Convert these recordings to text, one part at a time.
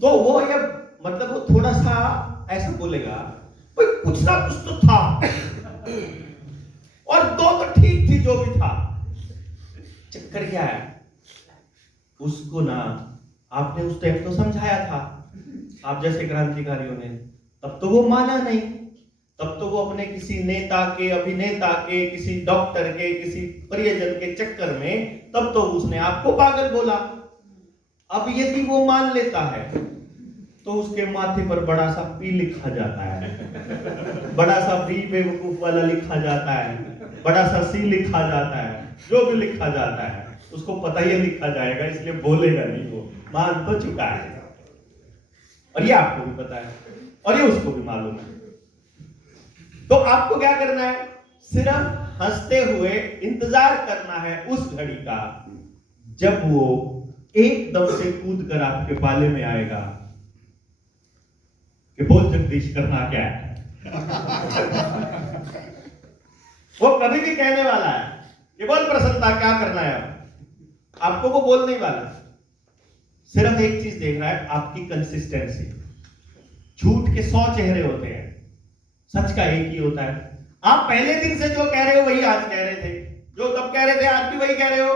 तो वो ये मतलब वो थोड़ा सा ऐसा बोलेगा, भाई कुछ ना कुछ तो था और दो तो ठीक थी जो भी था। चक्कर क्या है, उसको ना आपने उस टाइम तो समझाया था, आप जैसे क्रांतिकारियों ने, तब तो वो माना नहीं, तब तो वो अपने किसी नेता के, अभिनेता के, किसी डॉक्टर के, किसी परिजन के चक्कर में तब तो उसने आपको पागल बोला। अब यदि वो मान लेता है तो उसके माथे पर बड़ा सा पी लिखा जाता है, बड़ा सा बी बेवकूफ वाला लिखा जाता है, बड़ा सा सी लिखा जाता है, जो भी लिखा जाता है उसको पता ही लिखा जाएगा, इसलिए बोलेगा नहीं, वो मान तो चुका है। और ये आपको भी पता है और ये उसको भी मालूम है। तो आपको क्या करना है, सिर्फ हंसते हुए इंतजार करना है उस घड़ी का जब वो एकदम से कूद कर आपके पाले में आएगा कि बोल जगदीश करना क्या है। वो कभी भी कहने वाला है कि बोल प्रसन्नता क्या करना है, आपको वो बोल नहीं वाला, सिर्फ एक चीज देख रहा है, आपकी कंसिस्टेंसी। झूठ के 100 चेहरे होते हैं, सच का एक ही होता है। आप पहले दिन से जो कह रहे हो वही आज कह रहे थे, जो तब कह रहे थे आज भी वही कह रहे हो,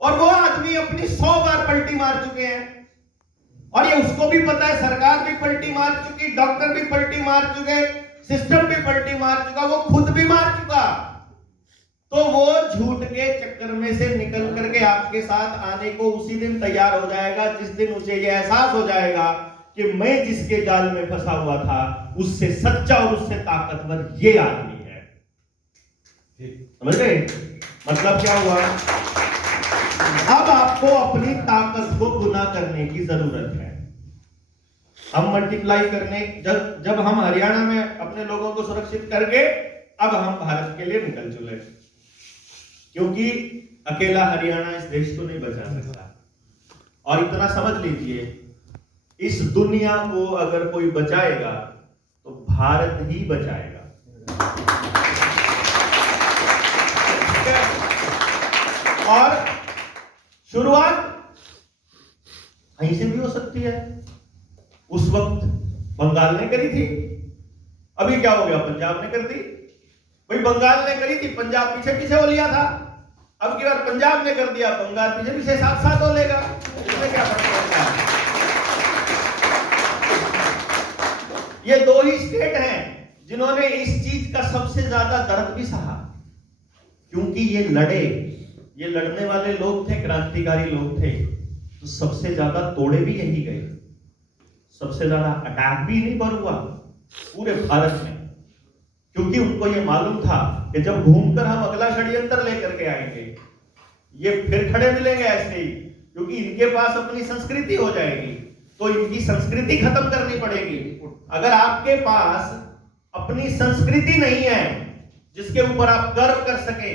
और वो आदमी अपनी 100 बार पलटी मार चुके हैं और ये उसको भी पता है, सरकार भी पलटी मार चुकी, डॉक्टर भी पलटी मार चुके, सिस्टम भी पलटी मार चुका, वो खुद भी मार चुका। तो वो झूठ के चक्कर में से निकल करके आपके साथ आने को उसी दिन तैयार हो जाएगा जिस दिन उसे ये एहसास हो जाएगा कि मैं जिसके जाल में फंसा हुआ था उससे सच्चा और उससे ताकतवर ये आदमी है। समझ गए मतलब क्या हुआ? अब आपको अपनी ताकत को गुना करने की जरूरत है। हम मल्टीप्लाई करने, जब हम हरियाणा में अपने लोगों को सुरक्षित करके अब हम भारत के लिए निकल चले, क्योंकि अकेला हरियाणा इस देश को नहीं बचा सकता। और इतना समझ लीजिए, इस दुनिया को अगर कोई बचाएगा तो भारत ही बचाएगा। और शुरुआत कहीं से भी हो सकती है। उस वक्त बंगाल ने करी थी, अभी क्या हो गया, पंजाब ने कर दी। भाई बंगाल ने करी थी, पंजाब पीछे पीछे हो लिया था, अब की बार पंजाब ने कर दिया, बंगाल पीछे पीछे साथ साथ हो लेगा, इसमें क्या फर्क पड़ता है? ये दो ही स्टेट हैं जिन्होंने इस चीज का सबसे ज्यादा दर्द भी सहा, क्योंकि ये लड़े, ये लड़ने वाले लोग थे, क्रांतिकारी लोग थे, तो सबसे ज्यादा तोड़े भी यही गए, सबसे ज्यादा अटैक भी इन्हीं पर हुआ पूरे भारत में, क्योंकि उनको ये मालूम था कि जब घूमकर हम अगला षड्यंत्र लेकर के आएंगे ये फिर खड़े मिलेंगे ऐसे ही, क्योंकि इनके पास अपनी संस्कृति हो जाएगी, तो इनकी संस्कृति खत्म करनी पड़ेगी। अगर आपके पास अपनी संस्कृति नहीं है जिसके ऊपर आप गर्व कर सके,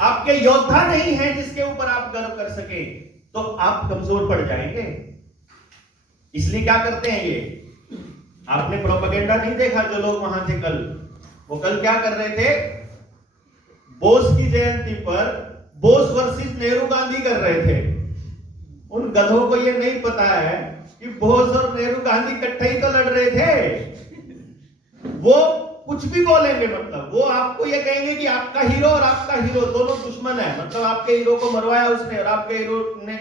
आपके योद्धा नहीं है जिसके ऊपर आप गर्व कर सके, तो आप कमजोर पड़ जाएंगे। इसलिए क्या करते हैं ये, आपने प्रोपेगेंडा नहीं देखा जो लोग वहां थे कल, वो कल क्या कर रहे थे, बोस की जयंती पर बोस वर्सेस नेहरू गांधी कर रहे थे। उन गधों को ये नहीं पता है कि बोस और नेहरू गांधी इकट्ठे ही तो लड़ रहे थे। वो कुछ भी बोलेंगे, मतलब वो आपको ये कहेंगे कि आपका हीरो और आपका हीरो दोनों दुश्मन है, मतलब आपके हीरो को मरवाया उसने और आपके हीरो ने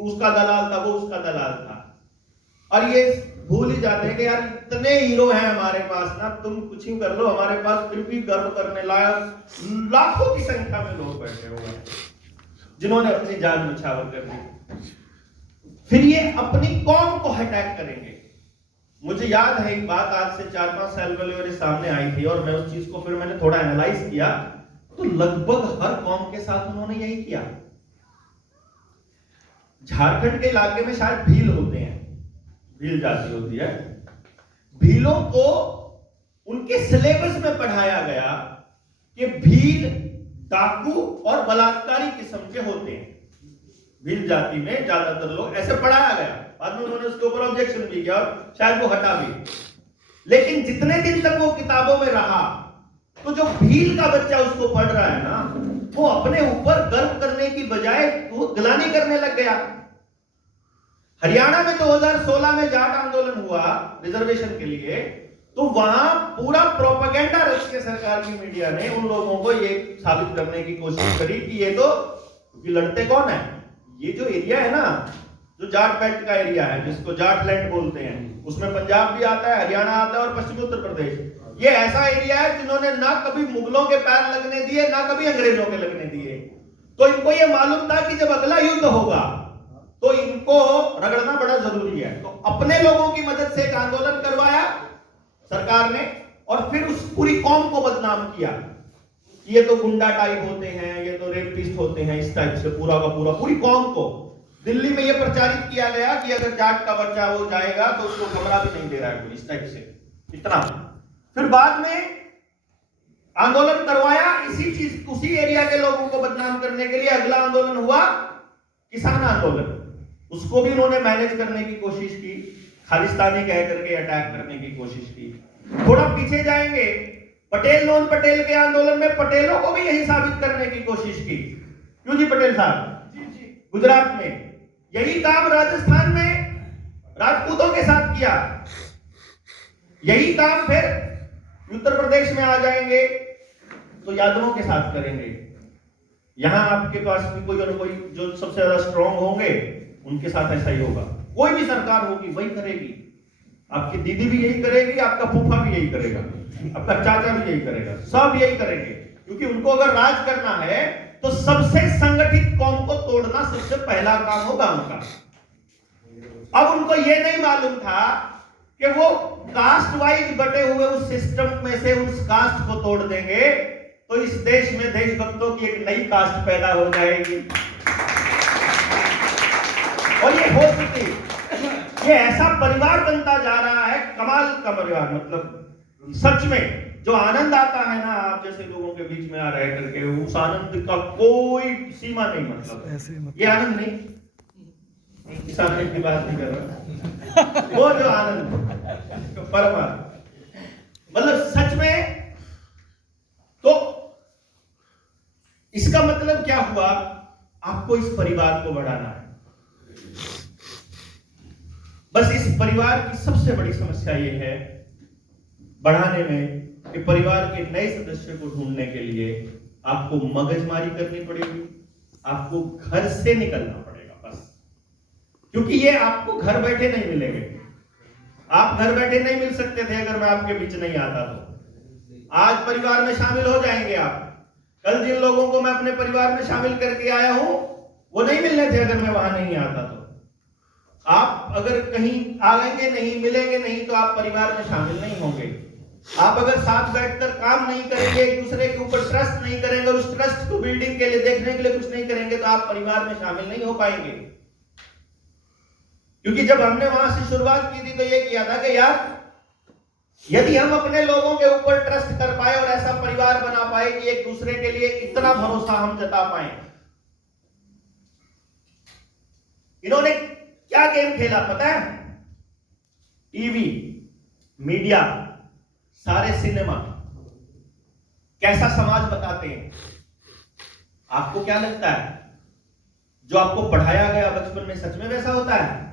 उसका दलाल था, वो उसका दलाल था। और ये भूल ही जाते हैं कि यार इतने हीरो हैं हमारे पास ना, तुम कुछ ही कर लो, हमारे पास फिर भी गर्व करने लायक लाखों की संख्या में लोग बैठे हुए हैं जिन्होंने अपनी जान न्यौछावर कर दी। फिर ये अपनी कौम को अटैक करेंगे। मुझे याद है एक बात आज से 4-5 साल पहले मेरे सामने आई थी और मैं उस चीज को फिर मैंने थोड़ा एनालाइज किया, तो लगभग हर कौम के साथ उन्होंने यही किया। झारखंड के इलाके में शायद भील होते हैं, भील जाति होती है, भीलों को उनके सिलेबस में पढ़ाया गया कि भील डाकू और बलात्कारी किस्म के होते हैं। भील जाति में ज्यादातर लोग ऐसे पढ़ाया गया, बाद में उन्होंने उसके ऊपर ऑब्जेक्शन भी किया और शायद वो हटा भी, लेकिन जितने दिन तक वो किताबों में रहा, तो जो भील का बच्चा उसको पढ़ रहा है ना, वो अपने ऊपर गर्व करने की बजाय वो गिलानी करने लग गया। हरियाणा में 2016 में जाट रिजर्वेशन के लिए, तो वहां पूरा प्रोपेगेंडा रच के सरकार की मीडिया ने उन लोगों को ये साबित करने की कोशिश करी कि ये तो, क्योंकि लड़ते कौन है, ये जो एरिया है ना, जो जाट बेल्ट का एरिया है जिसको जाट लैंड बोलते हैं, उसमें पंजाब भी आता है, हरियाणा आता है और पश्चिमी उत्तर प्रदेश, ये ऐसा एरिया है जिन्होंने ना कभी मुगलों के पैर लगने दिए ना कभी अंग्रेजों के लगने दिए। तो इनको ये मालूम था कि जब अगला युद्ध होगा तो इनको रगड़ना बड़ा जरूरी है। तो अपने लोगों की मदद से एक आंदोलन करवाया सरकार ने, और फिर उस पूरी कौम को बदनाम किया, ये तो गुंडा टाइप होते हैं, ये तो रेपिस्ट होते हैं, इस टाइप से पूरा का पूरा पूरी कौम को दिल्ली में यह प्रचारित किया गया कि अगर जाट का बच्चा वो जाएगा तो उसको कमरा भी नहीं दे रहा है कोई, इस टाइप से इतना। फिर बाद में आंदोलन करवाया इसी चीज, उसी एरिया के लोगों को बदनाम करने के लिए अगला आंदोलन हुआ किसान आंदोलन, उसको भी उन्होंने मैनेज करने की कोशिश की, खालिस्तानी कह करके अटैक करने की कोशिश की। थोड़ा पीछे जाएंगे, पटेल नॉन पटेल के आंदोलन में पटेलों को भी यही साबित करने की कोशिश की। क्यों जी पटेल साहब? गुजरात में यही काम राजस्थान में राजपूतों के साथ किया, यही काम फिर उत्तर प्रदेश में आ जाएंगे तो यादवों के साथ करेंगे। यहां आपके पास भी कोई ना कोई जो सबसे ज्यादा स्ट्रांग होंगे उनके साथ ऐसा ही होगा। कोई भी सरकार होगी वही करेगी, आपकी दीदी भी यही करेगी, आपका फूफा भी यही करेगा, आपका चाचा भी यही करेगा, सब यही करेंगे, क्योंकि उनको अगर राज करना है तो सबसे संगठित कौम को तोड़ना सबसे पहला काम होगा उनका। अब उनको यह नहीं मालूम था कि वो कास्ट वाइज बटे हुए उस सिस्टम में से उस कास्ट को तोड़ देंगे तो इस देश में देशभक्तों की एक नई कास्ट पैदा हो जाएगी, और ये हो चुकी। ये ऐसा परिवार बनता जा रहा है, कमाल का परिवार, मतलब सच में जो आनंद आता है ना आप जैसे लोगों के बीच में आ रहे करके, उस आनंद का कोई सीमा नहीं। मतलब ये आनंद नहीं, इस आनंद की बात नहीं कर रहा, वो जो आनंद परमा, मतलब सच में। तो इसका मतलब क्या हुआ, आपको इस परिवार को बढ़ाना है। बस इस परिवार की सबसे बड़ी समस्या ये है बढ़ाने में कि परिवार के नए सदस्य को ढूंढने के लिए आपको मगजमारी करनी पड़ेगी, आपको घर से निकलना पड़ेगा बस, क्योंकि ये आपको घर बैठे नहीं मिलेंगे। आप घर बैठे नहीं मिल सकते थे अगर मैं आपके बीच नहीं आता तो। आज परिवार में शामिल हो जाएंगे आप। कल जिन लोगों को मैं अपने परिवार में शामिल करके आया हूं वो नहीं मिलने थे अगर मैं वहां नहीं आता तो। आप अगर कहीं आएंगे नहीं, मिलेंगे नहीं तो आप परिवार में शामिल नहीं होंगे। आप अगर साथ बैठकर काम नहीं करेंगे, एक दूसरे के ऊपर ट्रस्ट नहीं करेंगे और उस ट्रस्ट को बिल्डिंग के लिए देखने के लिए कुछ नहीं करेंगे तो आप परिवार में शामिल नहीं हो पाएंगे। क्योंकि जब हमने वहां से शुरुआत की थी तो ये किया था कि यार यदि हम अपने लोगों के ऊपर ट्रस्ट कर पाए और ऐसा परिवार बना पाए कि एक दूसरे के लिए इतना भरोसा हम जता पाए। इन्होंने क्या गेम खेला पता है? टीवी, मीडिया, सारे सिनेमा कैसा समाज बताते हैं। आपको क्या लगता है जो आपको पढ़ाया गया बचपन में सच में वैसा होता है?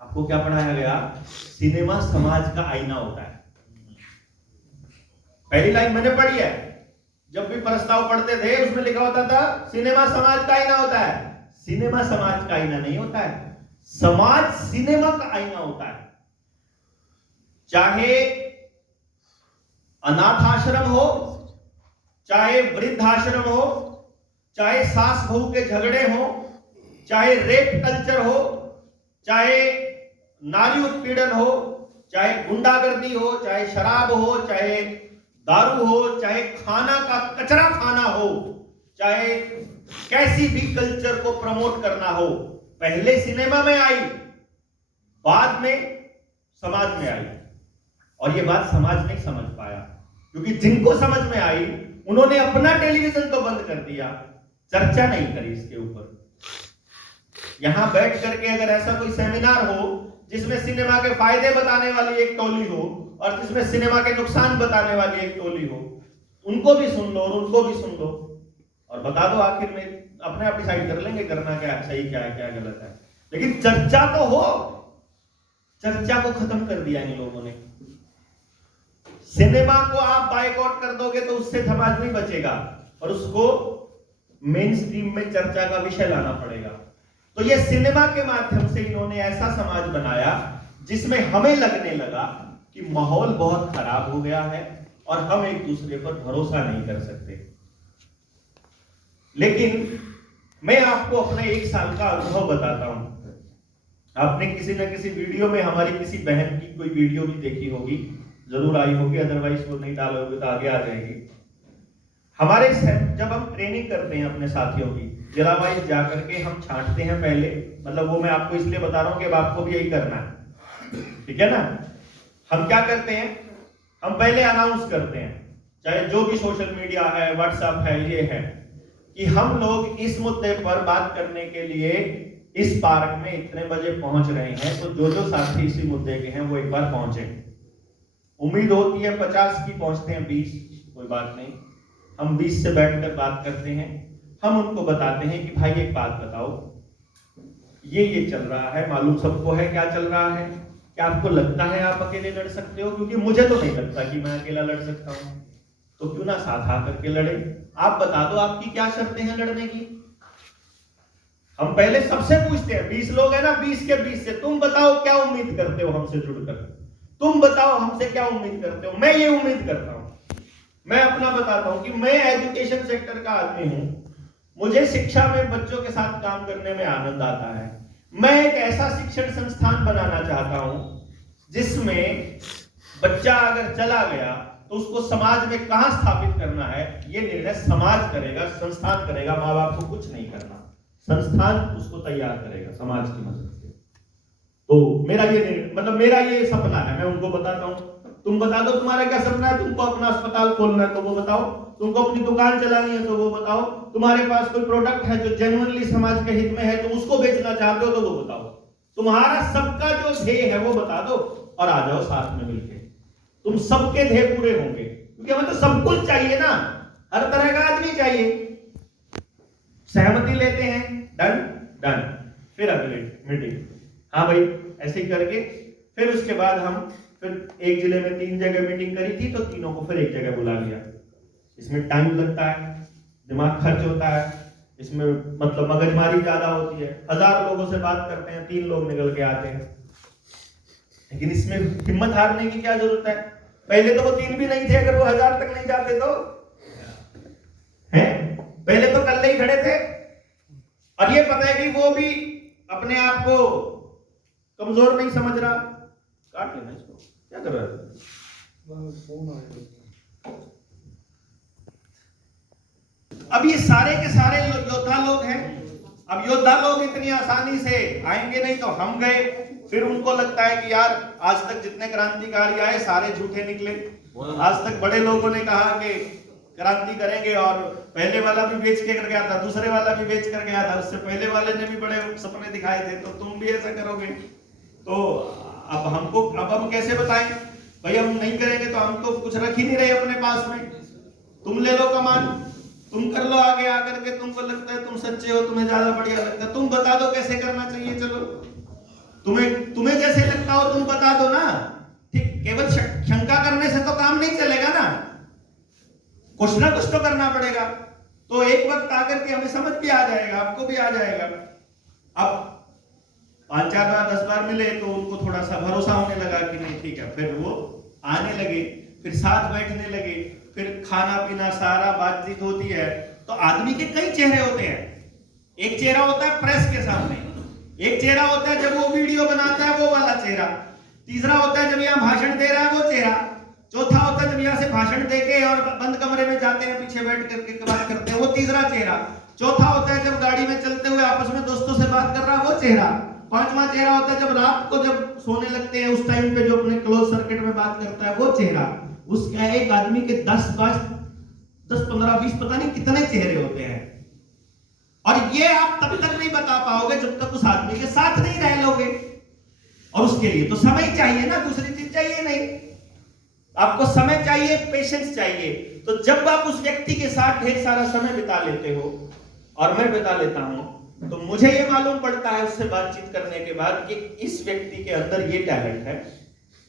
आपको क्या पढ़ाया गया? सिनेमा समाज का आईना होता है। पहली लाइन मैंने पढ़ी है, जब भी प्रस्ताव पढ़ते थे उसमें लिखा होता था सिनेमा समाज का आईना होता है। सिनेमा समाज का आईना नहीं होता है, समाज सिनेमा का आईना होता है। चाहे अनाथ आश्रम हो, चाहे वृद्धाश्रम हो, चाहे सास बहू के झगड़े हो, चाहे रेप कल्चर हो, चाहे नारी उत्पीड़न हो, चाहे गुंडागर्दी हो, चाहे शराब हो, चाहे दारू हो, चाहे खाना का कचरा खाना हो, चाहे कैसी भी कल्चर को प्रमोट करना हो, पहले सिनेमा में आई, बाद में समाज में आई। और ये बात समाज नहीं समझ पाया, क्योंकि जिनको समझ में आई उन्होंने अपना टेलीविजन तो बंद कर दिया, चर्चा नहीं करी इसके ऊपर। यहां बैठ करके अगर ऐसा कोई सेमिनार हो जिसमें सिनेमा के फायदे बताने वाली एक टोली हो और जिसमें सिनेमा के नुकसान बताने वाली एक टोली हो, उनको भी सुन लो और उनको भी सुन लो और बता दो, आखिर में अपने आप डिसाइड कर लेंगे करना क्या सही क्या है क्या गलत है। लेकिन चर्चा तो हो, चर्चा को खत्म कर दिया इन लोगों ने। सिनेमा को आप बायकॉट कर दोगे तो उससे समाज नहीं बचेगा और उसको मेन स्ट्रीम में चर्चा का विषय लाना पड़ेगा। तो ये सिनेमा के माध्यम से इन्होंने ऐसा समाज बनाया जिसमें हमें लगने लगा कि माहौल बहुत खराब हो गया है और हम एक दूसरे पर भरोसा नहीं कर सकते। लेकिन मैं आपको अपने 1 साल का अनुभव बताता हूं। आपने किसी न किसी वीडियो में हमारी किसी बहन की कोई वीडियो भी देखी होगी, जरूर आई होगी, अदरवाइज वो नहीं डालोगे तो आगे आ जाएगी। हमारे जब हम ट्रेनिंग करते हैं अपने साथियों की, जिला वाइज जाकर के हम छांटते हैं पहले, मतलब वो मैं आपको इसलिए बता रहा हूं कि अब आपको भी यही करना है, ठीक है ना। हम क्या करते हैं, हम पहले अनाउंस करते हैं, चाहे जो भी सोशल मीडिया है, व्हाट्सएप है, ये है कि हम लोग इस मुद्दे पर बात करने के लिए इस पार्क में इतने बजे पहुंच रहे हैं, तो जो जो साथी इसी मुद्दे के हैं वो एक बार पहुंचे। उम्मीद होती है 50 की, पहुंचते हैं 20, कोई बात नहीं, हम 20 से बैठकर बात करते हैं। हम उनको बताते हैं कि भाई एक बात बताओ, ये चल रहा है, मालूम सबको है क्या चल रहा है, क्या आपको लगता है आप अकेले लड़ सकते हो? क्योंकि मुझे तो नहीं लगता कि मैं अकेला लड़ सकता हूं, तो क्यों ना साथ आकर के लड़े। आप बता दो आपकी क्या शर्तें हैं लड़ने की। हम पहले सबसे पूछते हैं, 20 लोग हैं ना, 20 के 20 से तुम बताओ क्या उम्मीद करते हो हमसे जुड़कर, तुम बताओ हमसे क्या उम्मीद करते हो। मैं ये उम्मीद करता हूं, मैं अपना बताता हूं कि मैं एजुकेशन सेक्टर का आदमी हूं, मुझे शिक्षा में बच्चों के साथ काम करने में आनंद आता है। मैं एक ऐसा शिक्षण संस्थान बनाना चाहता हूं जिसमें बच्चा अगर चला गया तो उसको समाज में कहां स्थापित करना है ये निर्णय समाज करेगा, संस्थान करेगा, माँ बाप को कुछ नहीं करना, संस्थान उसको तैयार करेगा समाज की मदद से। तो मेरा ये मतलब मेरा ये सपना है, मैं उनको बताता हूं, तुम बता दो तुम्हारा क्या सपना है, तुमको अपना अस्पताल खोलना है तो वो बताओ, तुमको अपनी दुकान चलानी है तो वो बताओ, तुम्हारे पास कोई प्रोडक्ट है जो जेन्युइनली समाज के हित में है, तुम उसको बेचना चाहते हो तो वो बताओ, तुम्हारा सबका जो ध्येय है वो बता दो और आ जाओ साथ में मिलके, तुम सबके ध्येय पूरे होंगे। क्योंकि हमें तो सब कुछ चाहिए ना, हर तरह का आदमी चाहिए। सहमति लेते हैं, डन डन, फिर अगले मीटिंग, हाँ भाई ऐसे ही करके फिर उसके बाद हम फिर एक जिले में 3 जगह मीटिंग करी थी तो तीनों को फिर एक जगह बुला लिया। इसमें टाइम लगता है, दिमाग खर्च होता है, इसमें मतलब मगजमारी ज्यादा होती है, 1000 लोगों से बात करते हैं, 3 लोग निकल के आते हैं। लेकिन इसमें हिम्मत हारने की क्या जरूरत है, पहले तो वो 3 भी नहीं थे, अगर वो 1000 तक नहीं जाते तो हैं, पहले तो कल्ले ही खड़े थे। और ये पता है कि वो भी अपने आप को कमजोर नहीं समझ रहा। काट लेना इसको, क्या कर रहा है? अब ये सारे के सारे योद्धा लोग हैं। अब योद्धा लोग इतनी आसानी से आएंगे नहीं, तो हम गए, फिर उनको लगता है कि यार आज तक जितने क्रांतिकारी आए सारे झूठे निकले। आज तक बड़े लोगों ने कहा कि क्रांति करेंगे और पहले वाला भी बेच के कर गया था, दूसरे वाला भी बेच कर गया था, उससे पहले वाले ने भी बड़े सपने दिखाए थे, तो तुम भी ऐसा करोगे। तो अब हम कैसे बताएं भाई, हम नहीं करेंगे तो हम तो कुछ रख ही नहीं रहे अपने पास में। तुम ले लो कमान, तुम कर लो आगे आकर के, तुमको लगता है तुम सच्चे हो, तुम्हें ज्यादा बढ़िया लगता है, तुम बता दो कैसे करना चाहिए। चलो तुम्हें जैसे लगता हो तुम बता दो ना, ठीक। केवल शंका करने से तो काम नहीं चलेगा ना, कुछ ना कुछ तो करना पड़ेगा। तो एक वक्त आकर के हमें समझ भी आ जाएगा, आपको भी आ जाएगा। अब 5-4 बार 10 बार मिले तो उनको थोड़ा सा भरोसा होने लगा कि नहीं ठीक है, फिर वो आने लगे, फिर साथ बैठने लगे, फिर खाना पीना सारा बातचीत होती है। तो आदमी के कई चेहरे होते हैं, एक चेहरा होता है प्रेस के सामने, एक चेहरा होता है जब वो वीडियो बनाता है वो वाला चेहरा, तीसरा होता है जब यहाँ भाषण दे रहा है वो चेहरा, चौथा होता है जब यहाँ से भाषण देके और बंद कमरे में जाते हैं पीछे बैठ करके बात करते हैं वो तीसरा चेहरा, चौथा होता है जब गाड़ी में चलते हुए आपस में दोस्तों से बात कर रहा है वो चेहरा, पांचवा चेहरा होता है जब रात को जब सोने लगते हैं उस टाइम पे जो अपने क्लोज सर्किट में बात करता है वो चेहरा। उसका एक आदमी के 10, 15, 20 पता नहीं कितने चेहरे होते हैं। और ये आप तब तक नहीं बता पाओगे जब तक उस आदमी के साथ नहीं रह लोगे। और उसके लिए तो समय चाहिए ना, दूसरी चीज चाहिए नहीं, आपको समय चाहिए, पेशेंस चाहिए। तो जब आप उस व्यक्ति के साथ ढेर सारा समय बिता लेते हो, और मैं बिता लेता हूं, तो मुझे ये मालूम पड़ता है उससे बातचीत करने के बाद कि इस व्यक्ति के अंदर ये टैलेंट है,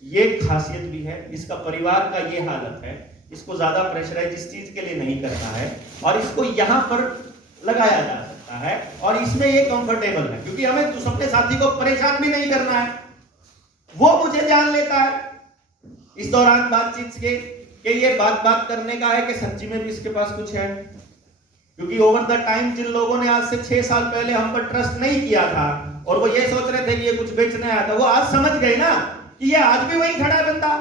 ये खासियत भी है, इसका परिवार का ये हालत है, इसको ज्यादा प्रेशराइज इस चीज के लिए नहीं करना है और इसको यहां पर लगाया जा सकता है और इसमें ये कंफर्टेबल है, क्योंकि हमें अपने साथी को परेशान भी नहीं करना है। वो मुझे जान लेता है इस दौरान बातचीत के कि ये बात करने का है कि सच्ची में भी इसके पास कुछ है, क्योंकि ओवर द टाइम जिन लोगों ने आज से 6 साल पहले हम पर ट्रस्ट नहीं किया था और वो ये सोच रहे थे कि ये कुछ बेचने आया था, वो आज समझ गए ना कि ये आज भी वही खड़ा है बंदा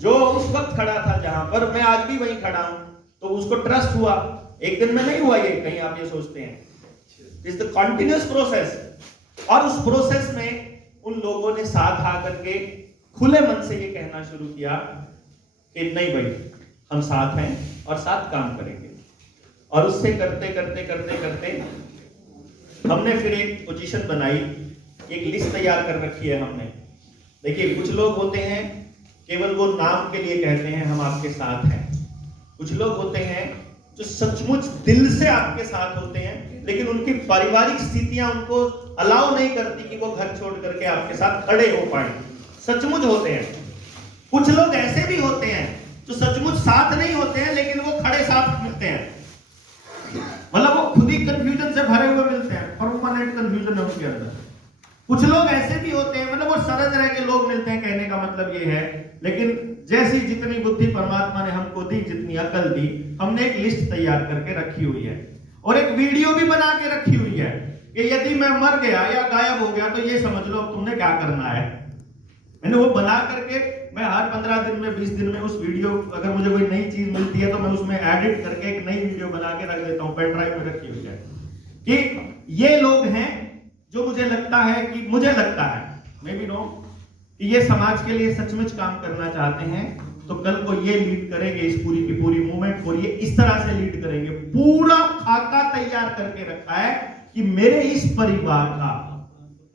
जो उस वक्त खड़ा था जहां पर, मैं आज भी वही खड़ा हूं। तो उसको ट्रस्ट हुआ, एक दिन में नहीं हुआ ये, कहीं आप ये सोचते हैं, इट्स द कंटिन्यूअस प्रोसेस। और उस प्रोसेस में उन लोगों ने साथ आकर के खुले मन से ये कहना शुरू किया कि नहीं भाई, हम साथ हैं और साथ काम करेंगे। और उससे करते करते करते करते हमने फिर एक पोजीशन बनाई, एक लिस्ट तैयार कर रखी है हमने। देखिए, कुछ लोग होते हैं केवल वो नाम के लिए कहते हैं हम आपके साथ हैं, कुछ लोग होते हैं जो सचमुच दिल से आपके साथ होते हैं, लेकिन उनकी पारिवारिक स्थितियां उनको अलाउ नहीं करती कि वो घर छोड़ करके आपके साथ खड़े हो पाए, सचमुच होते हैं। कुछ लोग ऐसे भी होते हैं जो सचमुच साथ नहीं होते हैं लेकिन वो खड़े साथ मिलते हैं, मतलब वो खुद ही कंफ्यूजन से भरे हुए मिलते हैं, परमानेंट कंफ्यूजन है उनके अंदर। कुछ लोग ऐसे भी होते हैं, मतलब वो सरल तरह के लोग मिलते हैं, कहने का मतलब ये है, लेकिन जैसी जितनी बुद्धि परमात्मा ने हमको दी, जितनी अकल दी, हमने एक लिस्ट तैयार करके रखी हुई है और एक वीडियो भी बना के रखी हुई है कि यदि मैं मर गया या गायब हो गया तो ये समझ लो अब तुमने क्या करना है। मैंने वो बना करके मैं हर 15 दिन में 20 दिन में उस वीडियो, अगर मुझे कोई नई चीज मिलती है तो मैं उसमें एडिट करके एक नई वीडियो बना के रख देता हूँ, पेन ड्राइव में रखी हुई है कि ये लोग हैं जो मुझे लगता है मे बी नो कि ये समाज के लिए सचमुच काम करना चाहते हैं, तो कल को ये लीड करेंगे इस पूरी की पूरी मूवमेंट को, ये इस तरह से लीड करेंगे। पूरा खाका तैयार करके रखा है कि मेरे इस परिवार का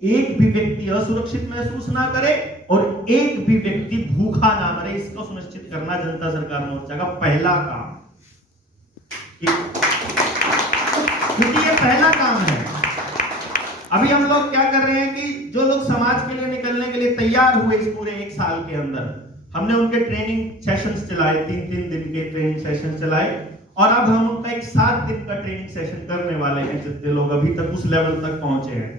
एक भी व्यक्ति असुरक्षित महसूस ना करे और एक भी व्यक्ति भूखा ना मरे, इसको सुनिश्चित करना जनता सरकार मोर्चा का पहला काम, क्योंकि ये पहला काम है। अभी हम लोग क्या कर रहे हैं कि जो लोग समाज के लिए निकलने के लिए तैयार हुए इस पूरे 1 साल के अंदर, हमने उनके ट्रेनिंग सेशंस चलाए, 3-3 दिन के ट्रेनिंग सेशन चलाए और अब हम उनका एक 7 दिन का ट्रेनिंग सेशन करने वाले हैं। जितने लोग अभी तक उस लेवल तक पहुंचे हैं,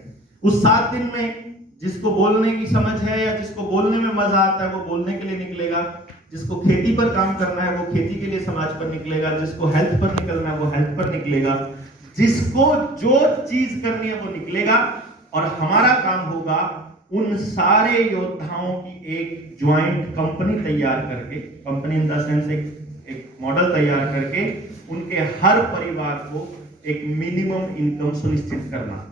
उस 7 दिन में जिसको बोलने की समझ है या जिसको बोलने में मजा आता है वो बोलने के लिए निकलेगा, जिसको खेती पर काम करना है वो खेती के लिए समाज पर निकलेगा, जिसको हेल्थ पर निकलना है वो हेल्थ पर निकलेगा, जिसको जो चीज करनी है वो निकलेगा। और हमारा काम होगा उन सारे योद्धाओं की एक ज्वाइंट कंपनी तैयार करके, कंपनी इन द सेंस एक मॉडल तैयार करके उनके हर परिवार को एक मिनिमम इनकम सुनिश्चित करना।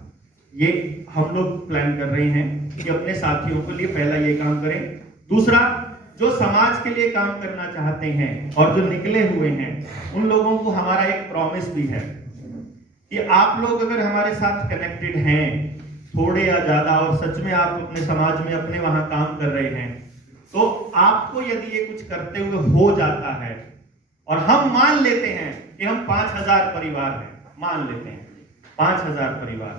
ये हम लोग प्लान कर रहे हैं कि अपने साथियों के लिए पहला ये काम करें। दूसरा, जो समाज के लिए काम करना चाहते हैं और जो निकले हुए हैं, उन लोगों को हमारा एक प्रॉमिस भी है कि आप लोग अगर हमारे साथ कनेक्टेड हैं थोड़े या ज्यादा, और सच में आप अपने समाज में अपने वहां काम कर रहे हैं, तो आपको यदि ये कुछ करते हुए हो जाता है और हम मान लेते हैं कि हम 5000 परिवार हैं, मान लेते हैं 5000 परिवार,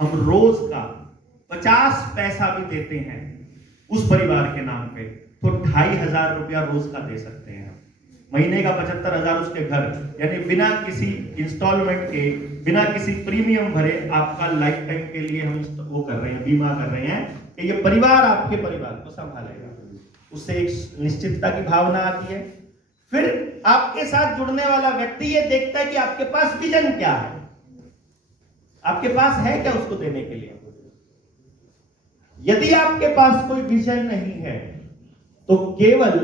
हम रोज का 50 पैसा भी देते हैं उस परिवार के नाम पे, तो 2500 रुपया रोज का दे सकते हैं। महीने का 75,000 उसके घर, यानी बिना किसी इंस्टॉलमेंट के, बिना किसी प्रीमियम भरे आपका लाइफ टाइम के लिए हम वो कर रहे हैं, बीमा कर रहे हैं कि ये परिवार आपके परिवार को संभालेगा। उससे एक निश्चितता की भावना आती है। फिर आपके साथ जुड़ने वाला व्यक्ति ये देखता है कि आपके पास विजन क्या है, आपके पास है क्या उसको देने के लिए। यदि आपके पास कोई विजन नहीं है तो केवल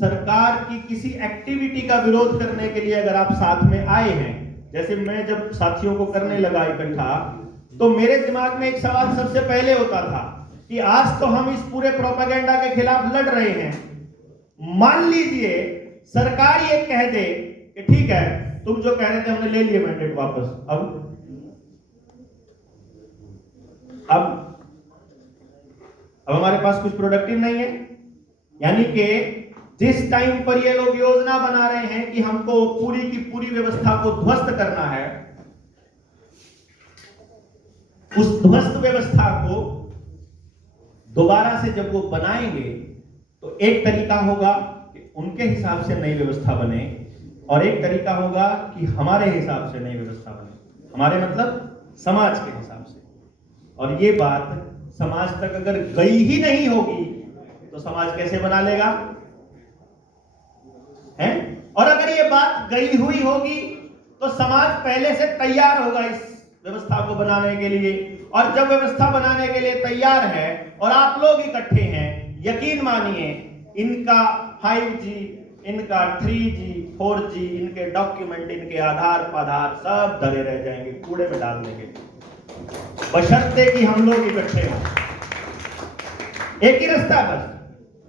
सरकार की किसी एक्टिविटी का विरोध करने के लिए अगर आप साथ में आए हैं, जैसे मैं जब साथियों को करने लगा इकट्ठा, तो मेरे दिमाग में एक सवाल सबसे पहले होता था कि आज तो हम इस पूरे प्रोपेगेंडा के खिलाफ लड़ रहे हैं, मान लीजिए सरकार ये कह दे कि ठीक है तुम जो कह रहे थे हमने ले लिए मैंडेट वापस, अब हमारे पास कुछ प्रोडक्टिव नहीं है। यानी कि जिस टाइम पर ये लोग योजना बना रहे हैं कि हमको पूरी की पूरी व्यवस्था को ध्वस्त करना है, उस ध्वस्त व्यवस्था को दोबारा से जब वो बनाएंगे तो एक तरीका होगा कि उनके हिसाब से नई व्यवस्था बने और एक तरीका होगा कि हमारे हिसाब से नई व्यवस्था बने। हमारे मतलब समाज के हिसाब से। और ये बात समाज तक अगर गई ही नहीं होगी तो समाज कैसे बना लेगा है? और अगर ये बात गई हुई होगी तो समाज पहले से तैयार होगा इस व्यवस्था को बनाने के लिए। और जब व्यवस्था बनाने के लिए तैयार है और आप लोग इकट्ठे हैं, यकीन मानिए इनका 5G, इनका 3G, 4G, इनके डॉक्यूमेंट, इनके आधार पाधार सब धरे रह जाएंगे, कूड़े में डाल देंगे, बशर्ते कि हम लोग इकट्ठे हों। एक ही रास्ता बस,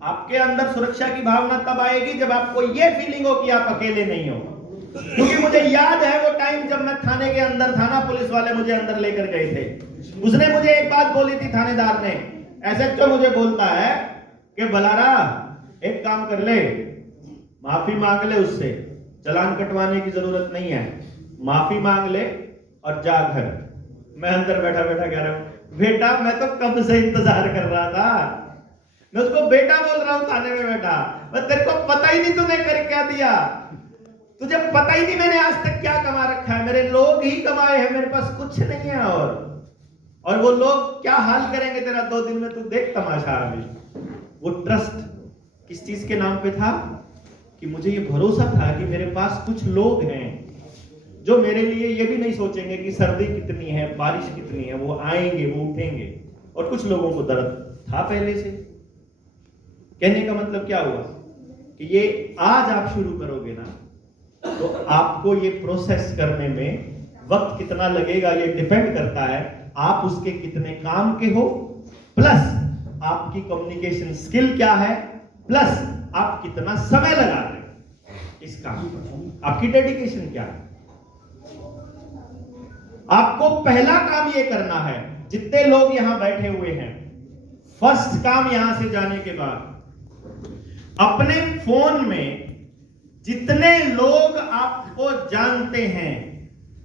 आपके अंदर सुरक्षा की भावना तब आएगी जब आपको यह फीलिंग हो कि आप अकेले नहीं हो। क्योंकि मुझे याद है वो टाइम जब मैं थाने के अंदर था ना, पुलिस वाले मुझे अंदर लेकर गए थे। उसने मुझे एक बात बोली थी, थानेदार ने, एसएचओ मुझे बोलता है कि बलारा एक काम कर ले, माफी मांग ले उससे, चालान कटवाने की जरूरत नहीं है, माफी मांग ले और जा घर। मैं अंदर बैठा बैठा कह रहा हूं बेटा मैं तो कब से इंतजार कर रहा था, मैं उसको बेटा बोल रहा हूं थाने में बैठा, मैं तेरे को पता ही नहीं तूने कर क्या दिया, तुझे पता ही नहीं मैंने आज तक क्या कमा रखा है, मेरे लोग ही कमाए हैं, मेरे पास कुछ नहीं है। और वो लोग क्या हाल करेंगे तेरा 2 दिन में, तू देख तमाशा। अभी वो ट्रस्ट किस चीज के नाम पे था कि मुझे ये भरोसा था कि मेरे पास कुछ लोग हैं जो मेरे लिए ये भी नहीं सोचेंगे कि सर्दी कितनी है, बारिश कितनी है, वो आएंगे, वो उठेंगे। और कुछ लोगों को दर्द था पहले से। कहने का मतलब क्या हुआ कि ये आज आप शुरू करोगे ना तो आपको ये प्रोसेस करने में वक्त कितना लगेगा ये डिपेंड करता है आप उसके कितने काम के हो, प्लस आपकी कम्युनिकेशन स्किल क्या है, प्लस आप कितना समय लगा रहे हैं इस काम पर, आपकी डेडिकेशन क्या है। आपको पहला काम ये करना है, जितने लोग यहां बैठे हुए हैं, फर्स्ट काम यहां से जाने के बाद अपने फोन में जितने लोग आपको जानते हैं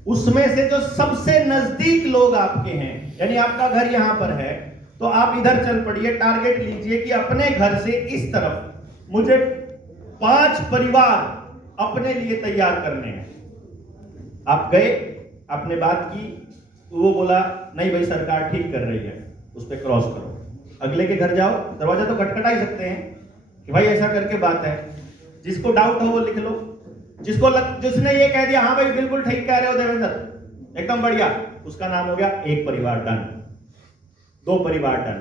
उसमें से जो सबसे नजदीक लोग आपके हैं, यानी आपका घर यहां पर है तो आप इधर चल पड़िए, टारगेट लीजिए कि अपने घर से इस तरफ मुझे 5 परिवार अपने लिए तैयार करने हैं। आप गए, आपने बात की, वो बोला नहीं भाई सरकार ठीक कर रही है, उस पर क्रॉस करो। अगले के घर जाओ, दरवाजा तो खटखटा ही सकते हैं कि भाई ऐसा करके बात है, जिसको डाउट हो वो लिख लो, जिसने ये कह दिया हाँ भाई बिल्कुल ठीक कह रहे हो देवेंद्र एकदम बढ़िया, उसका नाम हो गया 1 परिवार डन, 2 परिवार डन।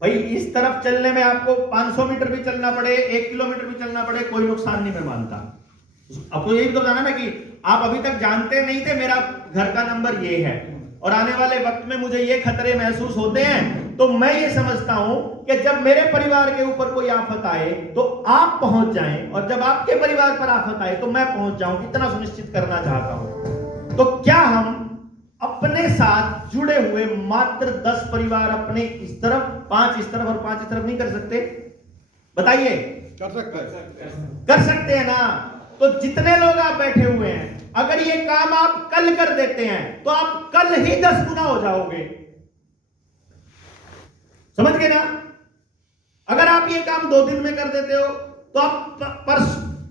भाई इस तरफ चलने में आपको 500 मीटर भी चलना पड़े, 1 किलोमीटर भी चलना पड़े, कोई नुकसान नहीं मैं मानता। आपको यही तो जाना ना कि आप अभी तक जानते नहीं थे मेरा घर का नंबर ये है और आने वाले वक्त में मुझे ये खतरे महसूस होते हैं, तो मैं ये समझता हूं कि जब मेरे परिवार के ऊपर कोई आफत आए तो आप पहुंच जाएं और जब आपके परिवार पर आफत आए तो मैं पहुंच जाऊं, इतना सुनिश्चित करना चाहता हूं। तो क्या हम अपने साथ जुड़े हुए मात्र 10 परिवार अपने इस तरफ, 5 इस तरफ और 5 इस तरफ नहीं कर सकते? बताइए, कर सकते हैं ना? तो जितने लोग आप बैठे हुए हैं, अगर ये काम आप कल कर देते हैं तो आप कल ही 10 गुना हो जाओगे। समझ गए ना? अगर आप ये काम 2 दिन में कर देते हो तो आप